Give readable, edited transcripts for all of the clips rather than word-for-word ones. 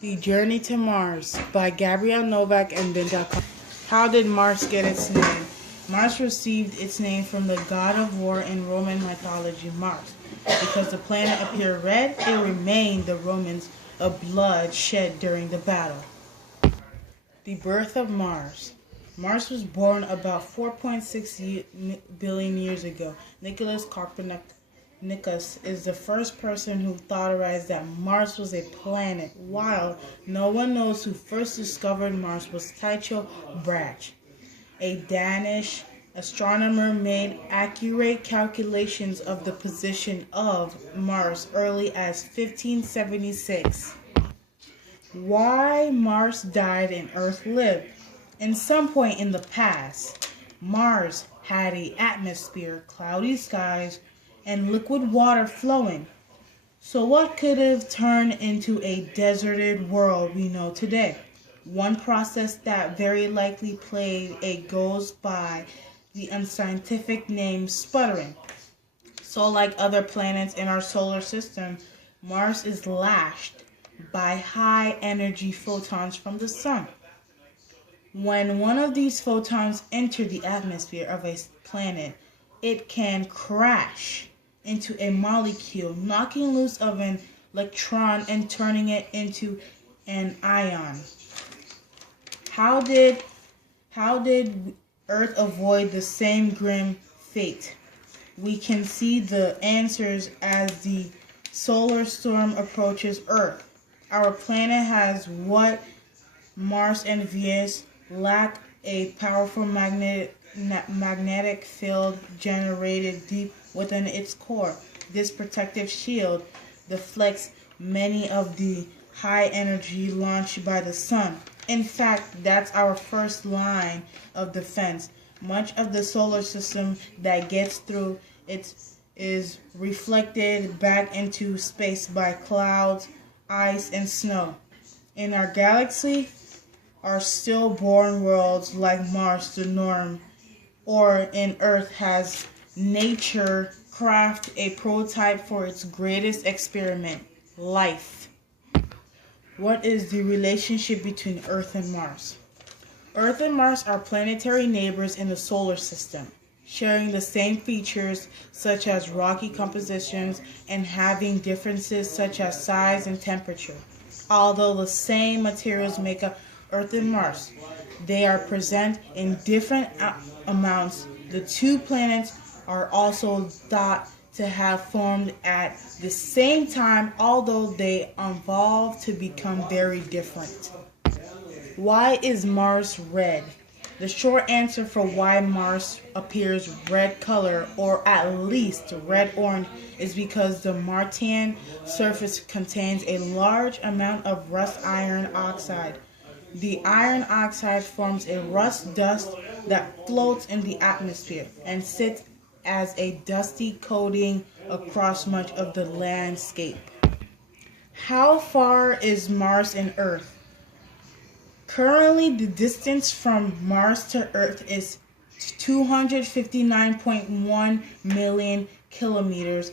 The Journey to Mars by Gabrielle Novak and Ben.com. How did Mars get its name? Mars received its name from the god of war in Roman mythology, Mars. Because the planet appeared red, it remained the Romans of blood shed during the battle. The birth of Mars. Mars was born about 4.6 billion years ago. Nicholas Copernicus is the first person who theorized that Mars was a planet, while no one knows who first discovered Mars was Tycho Brahe. A Danish astronomer made accurate calculations of the position of Mars early as 1576. Why Mars died and Earth lived. In some point in the past, Mars had an atmosphere, cloudy skies, and liquid water flowing. So what could have turned into a deserted world we know today? One process that very likely played goes by the unscientific name sputtering. So like other planets in our solar system, Mars is lashed by high energy photons from the sun. When one of these photons enters the atmosphere of a planet, it can crash into a molecule, knocking loose of an electron and turning it into an ion. How did Earth avoid the same grim fate? We can see the answers as the solar storm approaches Earth. Our planet has what Mars and Venus lack: a powerful magnetic field generated deep within its core. This protective shield deflects many of the high energy launched by the sun. In fact, that's our first line of defense. Much of the solar system that gets through it is reflected back into space by clouds, ice, and snow. In our galaxy are stillborn worlds like Mars the norm, or in Earth has nature craft a prototype for its greatest experiment, life. What is the relationship between Earth and Mars? Earth and Mars are planetary neighbors in the solar system, sharing the same features such as rocky compositions and having differences such as size and temperature. Although the same materials make up Earth and Mars, they are present in different amounts. The two planets are also thought to have formed at the same time, although they evolved to become very different. Why is Mars red? The short answer for why Mars appears red color, or at least red-orange, is because the Martian surface contains a large amount of rust iron oxide. The iron oxide forms a rust dust that floats in the atmosphere and sits as a dusty coating across much of the landscape. How far is Mars and Earth? Currently, the distance from Mars to Earth is 259.1 million kilometers,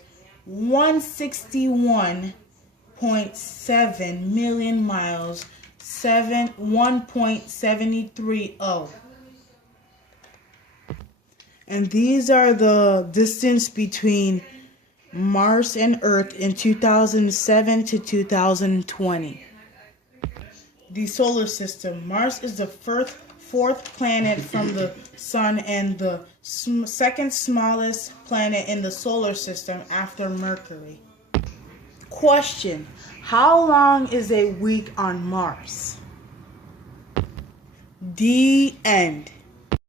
161.7 million miles, 1.730. And these are the distance between Mars and Earth in 2007 to 2020. The solar system. Mars is the fourth planet from the Sun and the second smallest planet in the solar system after Mercury. Question: how long is a week on Mars? The end.